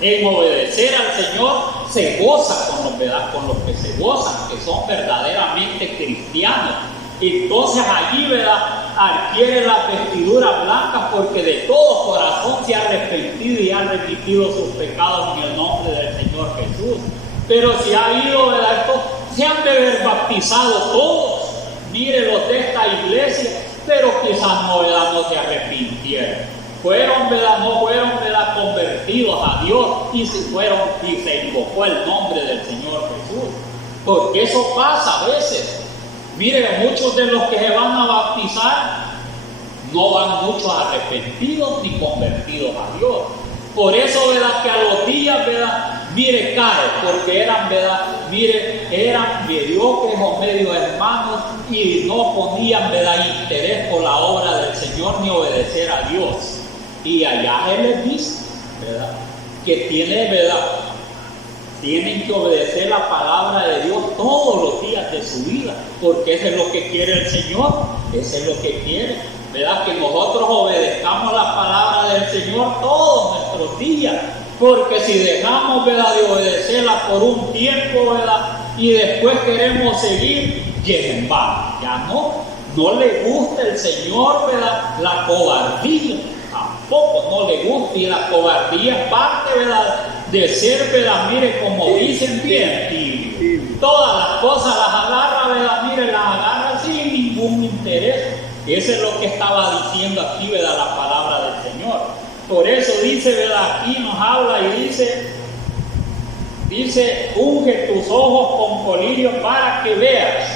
en obedecer al Señor, se goza con los, ¿verdad?, con los que se gozan, que son verdaderamente cristianos. Entonces allí, ¿verdad?, adquiere las vestiduras blancas, porque de todo corazón se ha arrepentido y ha remitido sus pecados en el nombre del Señor Jesús. Pero si ha habido, ¿verdad?, estos se han de haber bautizado todos, mire, los de esta iglesia, pero quizás no, ¿verdad?, no se arrepintieron. Fueron, ¿verdad?, no fueron, ¿verdad?, convertidos a Dios, y se invocó el nombre del Señor Jesús. Porque eso pasa a veces. Mire, muchos de los que se van a bautizar no van muchos arrepentidos ni convertidos a Dios. Por eso, ¿verdad?, que a los días, ¿verdad?, mire, cae, porque eran, ¿verdad?, mire, eran mediocres o medio hermanos y no ponían, ¿verdad?, interés por la obra del Señor ni obedecer a Dios. Y allá Él les dice, ¿verdad?, que tienen que obedecer la palabra de Dios todos los días de su vida, porque eso es lo que quiere el Señor, eso es lo que quiere, ¿verdad?, que nosotros obedezcamos la palabra del Señor todos nuestros días, porque si dejamos, ¿verdad?, de obedecerla por un tiempo, ¿verdad?, y después queremos seguir, lleguen vano, ya no le gusta el Señor, ¿verdad?, la cobardía. Tampoco no le gusta, y la cobardía es parte, ¿verdad?, de ser, ¿verdad?, mire, como dicen, bien tibio. Todas las cosas las agarra, ¿verdad?, mire, las agarra sin ningún interés. Eso es lo que estaba diciendo aquí, ¿verdad?, la palabra del Señor. Por eso dice, ¿verdad?, aquí nos habla y dice, unge tus ojos con colirio para que veas.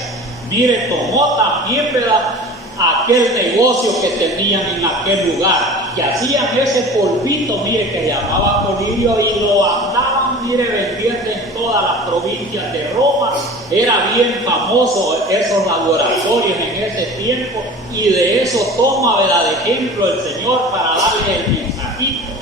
Mire, tomó también, ¿verdad?, aquel negocio que tenían en aquel lugar, que hacían ese polvito, mire, que se llamaba colirio, y lo andaban, mire, vendiendo en todas las provincias de Roma. Era bien famoso esos laboratorios en ese tiempo, y de eso toma, ¿verdad?, de ejemplo el Señor para darle el mensajito.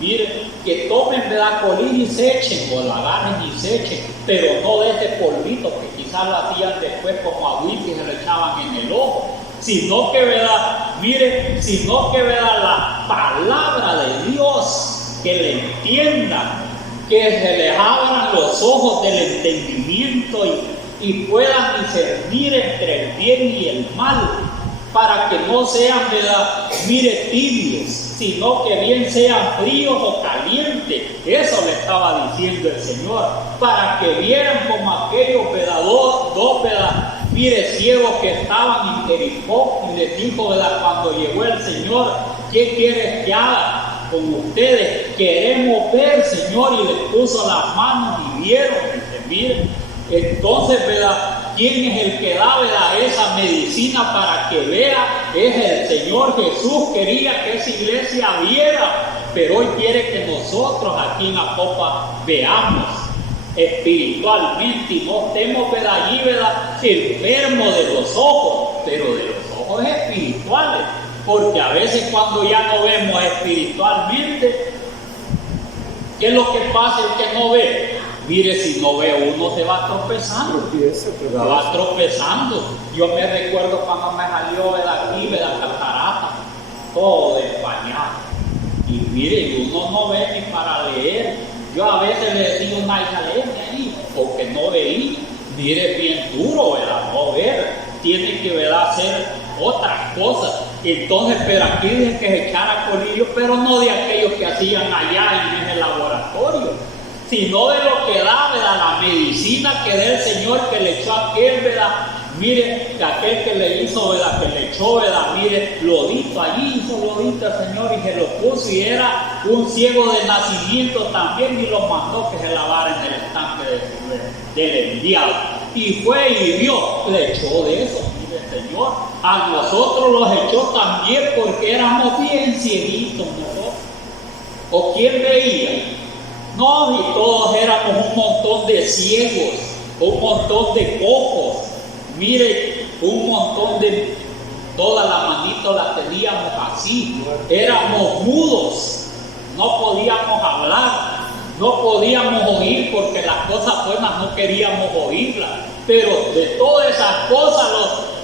Mire, que tomen, ¿verdad?, colirio y se echen, o la agarren y se echen, pero no de ese polvito que quizás lo hacían después como agüita y se lo echaban en el ojo. Sino que, ¿verdad?, mire, la palabra de Dios, que le entiendan, que se les abran los ojos del entendimiento y puedan discernir entre el bien y el mal, para que no sean, ¿verdad?, mire, tibios, sino que bien sean fríos o calientes. Eso le estaba diciendo el Señor, para que vieran como aquellos, ¿verdad?, dos, ¿verdad?, mire, ciegos que estaban en Jericó, y les dijo, ¿verdad?, cuando llegó el Señor, ¿qué quieres que haga con ustedes? Queremos ver, Señor, y les puso las manos y vieron. Dice, mire, entonces, ¿verdad?, ¿quién es el que da, ¿verdad?, esa medicina para que vea? Es el Señor Jesús. Quería que esa iglesia viera, pero hoy quiere que nosotros aquí en Apopa veamos espiritualmente y no estemos, ¿verdad?, allí, ¿verdad?, enfermos de los ojos, pero de los ojos espirituales, porque a veces cuando ya no vemos espiritualmente, ¿qué es lo que pasa el que no ve? Mire, si no ve uno se va tropezando, se va tropezando. Yo me recuerdo cuando me salió de aquí, de la catarata, todo empañado, y mire, uno no ve ni para leer. Yo a veces le decía una hija, léeme ahí, porque no veía. Mire, bien duro, ¿verdad?, no ver. Tiene que, ¿verdad?, hacer otras cosas. Entonces, pero aquí dicen que se echara colirio, pero no de aquellos que hacían allá en ese laboratorio, sino de lo que da, ¿verdad?, la medicina que da el Señor, que le echó a aquel, ¿verdad?, mire, que aquel que le hizo, ¿verdad?, que le echó, ¿verdad?, mire, lodito, allí hizo lodito el Señor y se lo puso, y era un ciego de nacimiento también, y lo mandó que se lavara en el estanque del enviado. Y fue y vio, le echó de eso, mire, el Señor. A nosotros los echó también, porque éramos bien cieguitos nosotros. ¿O quién veía? No, y todos éramos un montón de ciegos, un montón de cojos. Mire, un montón todas las manitos las teníamos así, éramos mudos, no podíamos hablar, no podíamos oír porque las cosas buenas no queríamos oírlas, pero de todas esas cosas,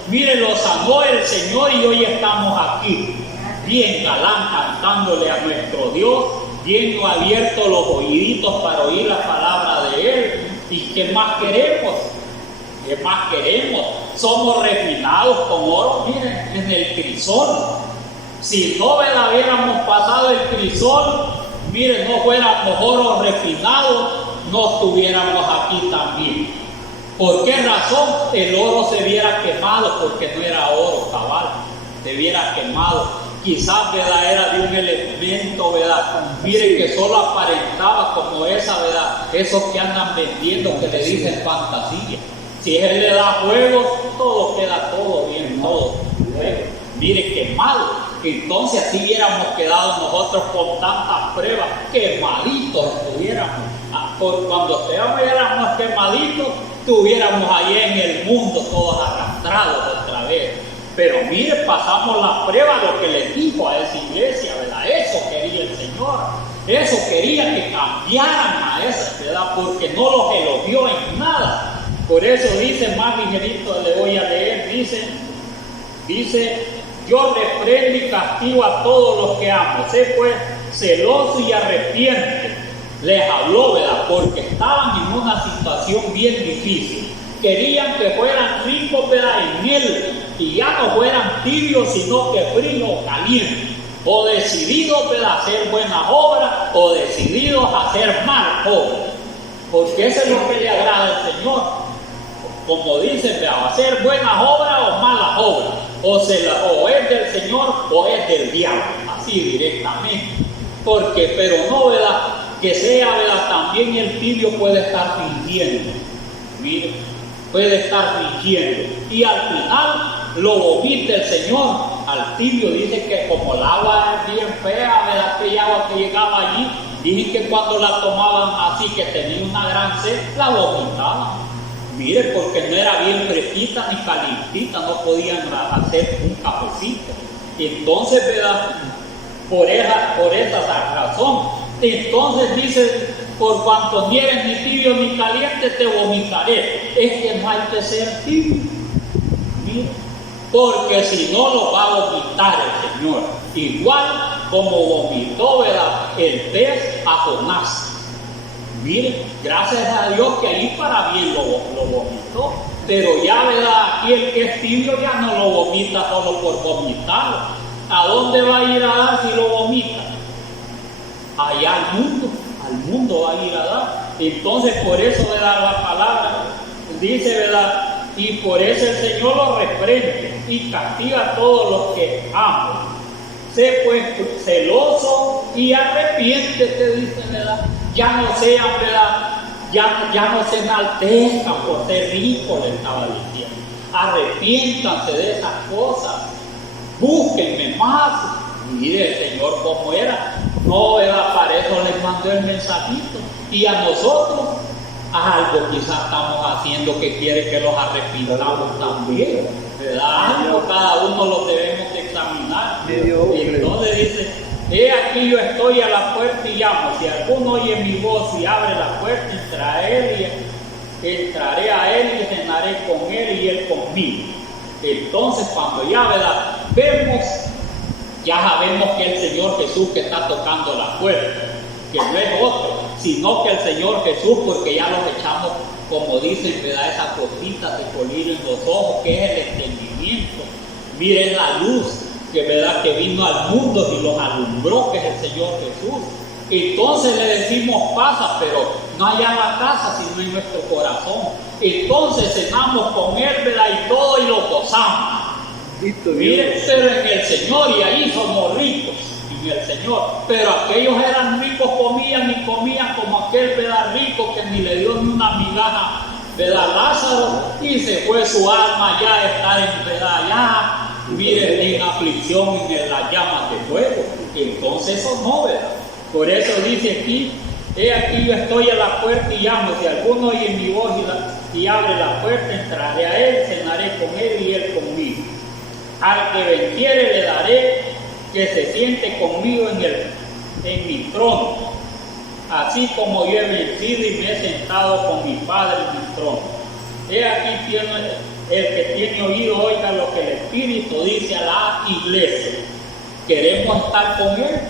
miren, los sanó el Señor y hoy estamos aquí, bien galán, cantándole a nuestro Dios, viendo abiertos los oíditos para oír la palabra de Él. ¿Y qué más queremos? ¿Qué más queremos? Somos refinados con oro, miren, en el crisol. Si no hubiéramos pasado el crisol, miren, no fuéramos oro refinado, no estuviéramos aquí también. ¿Por qué razón? El oro se viera quemado, porque no era oro cabal, se viera quemado. Quizás, ¿verdad?, era de un elemento, ¿verdad? Miren que solo aparentaba como esa, ¿verdad? Esos que andan vendiendo, que le dicen fantasía. Si Él le da fuego, todo queda todo bien, todo. Mire, quemado. Entonces así hubiéramos quedado nosotros con tantas pruebas, quemaditos estuviéramos. Por cuando estuviéramos quemaditos, estuviéramos allí en el mundo todos arrastrados otra vez. Pero mire, pasamos las pruebas, lo que les dijo a esa iglesia, ¿verdad? Eso quería el Señor. Eso quería que cambiaran a esa, ¿verdad? Porque no los elogió en nada. Por eso dice, más ligerito le voy a leer, dice, yo reprendo y castigo a todos los que amo. Sé pues celoso y arrepiente. Les habló, ¿verdad? Porque estaban en una situación bien difícil. Querían que fueran ricos, ¿verdad?, en Él, y ya no fueran tibios, sino que fríos o calientes, o decididos, ¿verdad?, a hacer buenas obras, o decididos a hacer malas obras, porque eso es lo que le agrada al Señor. Como dicen, ¿verdad?, hacer buenas obras o malas obras, o es del Señor o es del diablo, así directamente. Porque, pero no, ¿verdad?, que sea, ¿verdad?, también el tibio puede estar fingiendo. Mire, puede estar fingiendo, y al final lo vomita el Señor. Al tibio dice que como el agua es bien fea, ¿verdad?, aquella agua que llegaba allí, dice que cuando la tomaban así, que tenía una gran sed, la vomitaban. Mire, porque no era bien fresquita ni calientita, no podían hacer un cafecito. Entonces, ¿verdad?, por esa razón. Entonces dice, por cuanto ni eres ni tibio ni caliente, te vomitaré. Es que no hay que ser tibio. Mira, porque si no, lo va a vomitar el Señor. Igual como vomitó, ¿verdad?, el pez a Jonás. Mire, gracias a Dios que ahí para bien lo vomitó. Pero ya, ¿verdad?, aquí el que es tibio ya no lo vomita solo por vomitarlo. ¿A dónde va a ir a dar si lo vomita? Allá al mundo va a ir a dar. Entonces, por eso, ¿verdad?, la palabra dice, ¿verdad?, y por eso el Señor lo reprende y castiga a todos los que aman. Sé pues celoso y arrepiéntete, dice, ¿verdad? Ya no sean, ¿verdad?, ya no se enaltezcan por ser ricos, le estaba diciendo. Arrepiéntanse de esas cosas, búsquenme más. Mire el Señor cómo era. No, ¿verdad?, para eso les mandó el mensajito. Y a nosotros, algo quizás estamos haciendo que quiere que los arrepintamos también, ¿verdad? Algo cada uno lo debemos de examinar. Entonces dice, he aquí yo estoy a la puerta y llamo. Si alguno oye mi voz y abre la puerta, entraré a él y cenaré con él y él conmigo. Entonces, cuando ya, ¿verdad?, ya sabemos que el Señor Jesús que está tocando la puerta, que no es otro, sino que el Señor Jesús, porque ya los echamos, como dicen, ¿verdad?, esas gotitas de colillo en los ojos, que es el entendimiento. Miren la luz, que, ¿verdad?, que vino al mundo y los alumbró, que es el Señor Jesús. Entonces le decimos pasa, pero no allá en la casa, sino en nuestro corazón. Entonces cenamos con Él, ¿verdad?, y todo, y lo gozamos. Miren, pero en el Señor, y ahí somos ricos, en el Señor. Pero aquellos eran ricos, comían como aquel, ¿verdad?, rico que ni le dio ni una migaja, ¿verdad?, Lázaro, y se fue su alma ya a estar en, ¿verdad?, ya, miren, en aflicción, en las llamas de fuego. Entonces eso no, ¿verdad? Por eso dice aquí, he aquí yo estoy a la puerta y llamo. Si alguno oye mi voz y abre la puerta, entraré a él, cenaré con él y él conmigo. Al que venciere le daré que se siente conmigo en mi trono, así como yo he vencido y me he sentado con mi Padre en mi trono. He aquí tiene el que tiene oído, oiga lo que el Espíritu dice a la iglesia. ¿Queremos estar con Él?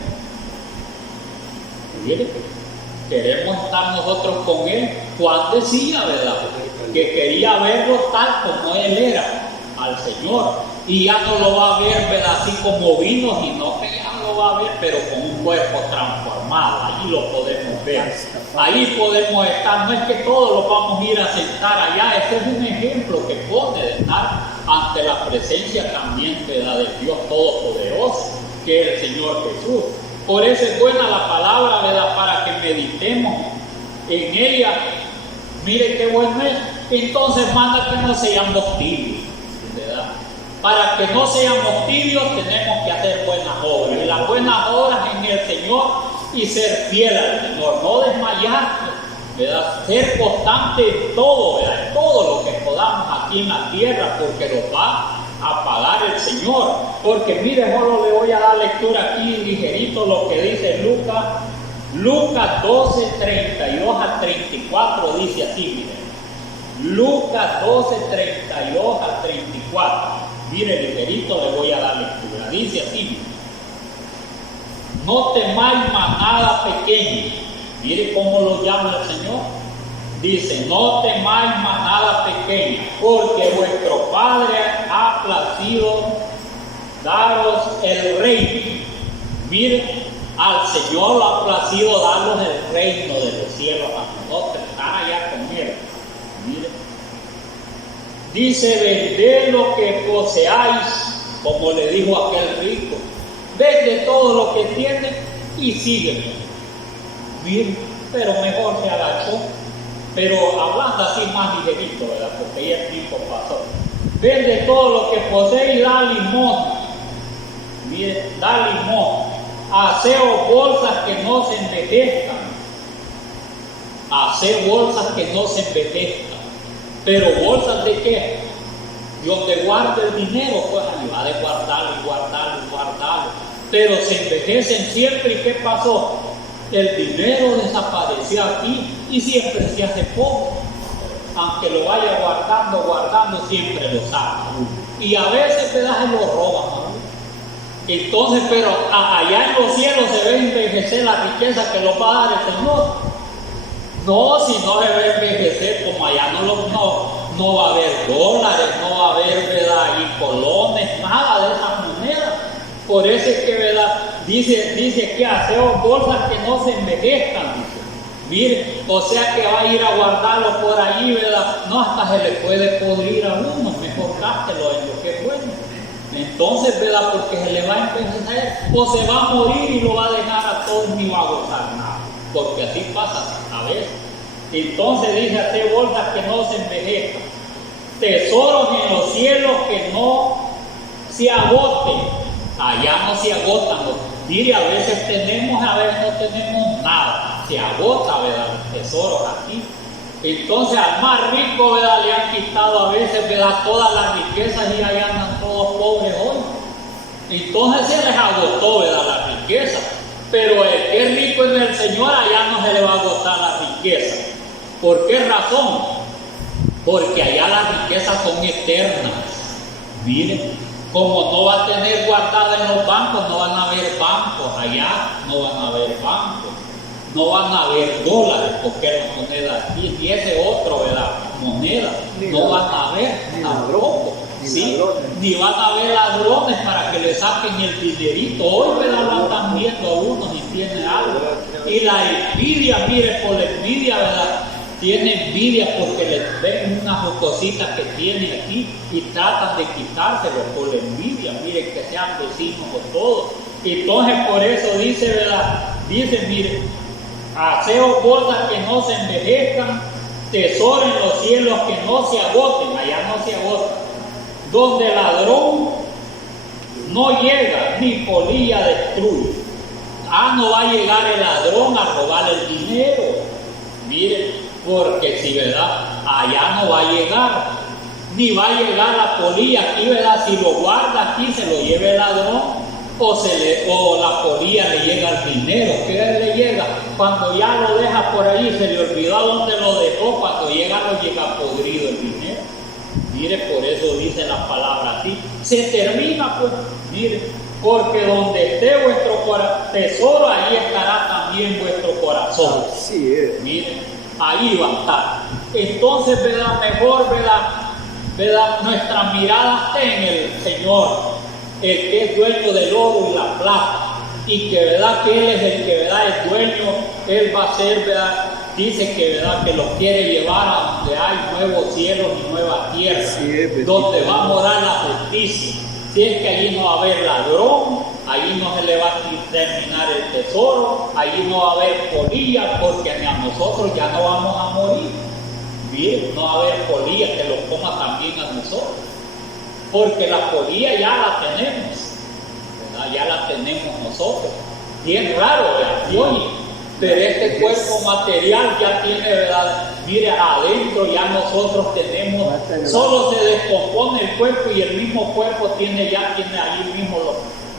Mire, queremos estar nosotros con Él. Juan decía, ¿verdad?, que quería verlo tal como Él era, al Señor, y ya no lo va a ver, ¿verdad?, así como vino, sino que ya lo va a ver, pero con un cuerpo transformado. Allí lo podemos ver, ahí podemos estar. No es que todos lo vamos a ir a sentar allá. Ese es un ejemplo que pone de estar ante la presencia también, ¿verdad?, de Dios Todopoderoso, que es el Señor Jesús. Por eso es buena la palabra, ¿verdad?, para que meditemos en ella. Mire qué bueno es. Entonces manda que no seamos tibios, ¿verdad? Para que no seamos tibios tenemos que hacer buenas obras. Y las buenas obras en el Señor y ser fiel al Señor. No desmayarnos, ¿verdad? Ser constante en todo, ¿verdad?, en todo lo que podamos aquí en la tierra, porque nos va a pagar el Señor. Porque mire, solo le voy a dar lectura aquí ligerito lo que dice Lucas 12, 32 a 34, dice así, mire. Lucas 12, 32 a 34. Mire, ligerito le voy a dar lectura. Dice así, mire. No temáis manada pequeña. Mire cómo lo llama el Señor. Dice, no temáis manada pequeña, porque vuestro Padre ha placido daros el reino. Mire, al Señor le ha placido darnos el reino de los cielos a nosotros, estar allá con Él. Mire, dice, vended lo que poseáis, como le dijo aquel rico, vende todo lo que tiene y sígueme. Mire, pero mejor se agachó, pero hablando así más ligerito, ¿verdad?, porque ya el tiempo pasó. Vende todo lo que posee y da limón. Mire, da limón. Haceo bolsas que no se envejezcan. Hacer bolsas que no se envejezcan. Pero bolsas de qué? Donde guarda el dinero, pues ahí va de guardarlo y guardarlo y guardarlo. Pero se envejecen siempre. ¿Y qué pasó? El dinero desapareció aquí y siempre se hace poco. Aunque lo vaya guardando, siempre lo saca. Y a veces se lo roban, ¿no? Entonces, pero allá en los cielos se ve envejecer la riqueza que nos va a dar el Señor. No, si no se ve envejecer como allá, no va a haber dólares, no va a haber, ¿verdad?, y colones, nada de esas monedas. Por eso es que, ¿verdad?, dice que hacemos bolsas que no se envejezcan, dice. Mire, o sea que va a ir a guardarlo por ahí, ¿verdad? No, hasta se le puede podrir a uno, mejor gástelo en lo que es bueno. Entonces, ¿verdad?, porque se le va a envejecer o se va a morir y lo va a dejar a todos, ni va a gozar nada, porque así pasa a veces. Entonces dice, hacer bolsas que no se envejezcan, tesoros en los cielos que no se agoten. Allá no se agotan. Mire, a veces tenemos, a veces no tenemos nada. Se agota, ¿verdad?, los tesoros aquí. Entonces al más rico, ¿verdad?, le han quitado a veces, ¿verdad?, todas las riquezas y allá andan todos pobres hoy. Entonces se les agotó, ¿verdad?, la riqueza. Pero el que es rico en el Señor, allá no se le va a agotar la riqueza. ¿Por qué razón? Porque allá las riquezas son eternas. Miren, como no va a tener guardada en los bancos, no van a haber bancos allá, no van a haber bancos. No van a haber dólares, porque la moneda aquí, y ese otro, ¿verdad?, moneda, no van a haber tampoco, ¿sí? Ni van a haber ladrones para que le saquen el dinerito. Hoy, ¿verdad?, lo están viendo a uno y tiene algo. Y la envidia, mire, por la envidia, ¿verdad?, tiene envidia porque les ven unas cositas que tiene aquí y tratan de quitárselo por la envidia. Mire, que sean vecinos o todos. Entonces, por eso dice, ¿verdad?, dice, mire, haceo bolsas que no se envejezcan, tesoro en los cielos que no se agoten, allá no se agotan, donde el ladrón no llega ni polilla destruye. No va a llegar el ladrón a robar el dinero. Mire, porque si, ¿verdad?, allá no va a llegar. Ni va a llegar la polilla aquí, ¿verdad? Si lo guarda aquí, se lo lleve el ladrón, o la polilla le llega al dinero. ¿Qué le llega? Cuando ya lo deja por ahí, se le olvidó a dónde lo dejó, cuando llega, lo llega podrido el dinero. Mire, por eso dice la palabra así. Se termina, pues, mire, porque donde esté vuestro tesoro, ahí estará también vuestro corazón. Así es. Mire, ahí va a estar. Entonces, ¿verdad? Mejor, ¿verdad? Nuestra mirada está en el Señor, el que es dueño del oro y la plata, y que, ¿verdad? Que Él es el que, ¿verdad? Es dueño. Él va a ser, ¿verdad? Dice que, ¿verdad? Que lo quiere llevar a donde hay nuevos cielos y nueva tierra, donde va a morar la justicia. Si es que allí no va a haber ladrón, allí no se le va a terminar el tesoro, allí no va a haber polilla, porque ni a nosotros ya no vamos a morir. Bien, no va a haber polilla que lo coma también a nosotros, porque la polilla ya la tenemos, ¿verdad? Ya la tenemos nosotros. Bien raro, ¿verdad? Pero este cuerpo material ya tiene, ¿verdad? Mire, adentro ya nosotros tenemos, solo se descompone el cuerpo y el mismo cuerpo tiene ahí mismo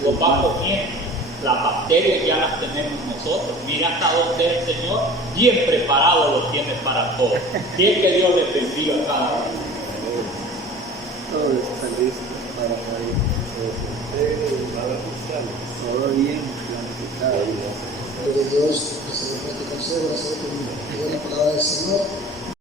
los va comiendo. Las bacterias ya las tenemos nosotros. Mira hasta donde el Señor bien preparado lo tiene para todo. Y es que Dios les bendiga a cada uno. Todo está listo para todo bien planificado. Pero Dios, que se lo preste consejo, hacer con buena palabra del Señor.